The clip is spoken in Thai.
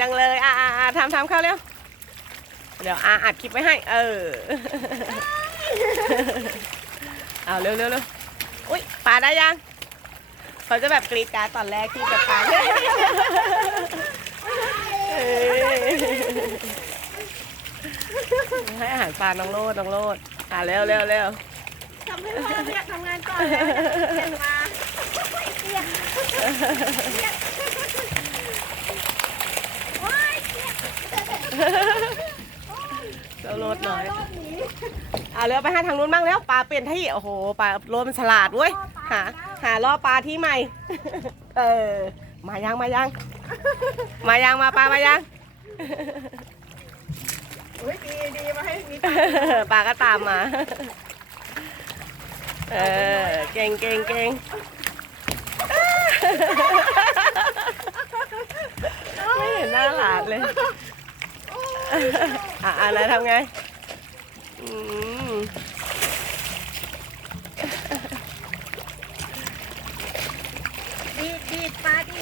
จังเลย อ่าอาทำทำเข้าเร็ว เดี๋ยวอาอัดคลิปไว้ให้ เออ เอาเร็วเร็วเร็วอุ้ยปลาได้ยัง เขาจะแบบกรีดการตอนแรกที่จะปลาให้อาหารปลาน้องโลดน้องโลดอ่าเร็วเร็วเร็วทำให้พ่ออยกทำงานก่อนเลยเก็บมาเปียกว้ายเปียก เจ้าโลดหน่อยอบนี้เอาเร็วไปให้ทางนู้นบ้างแล้วปลาเปลี่ยนที่โอ้โหปลาโลมันฉลาดเว้ยหาหาล่อปลาที่ใหม่ เออ มายังมายัง มายังมาปลามายังอุ้ยดีดีมาให้มีปลาก็ตามมา เออเก่งเก่งเก่งไม่เห็นหน้าหลานเลย อะอะไรทำไงอืมดีดีปลาดี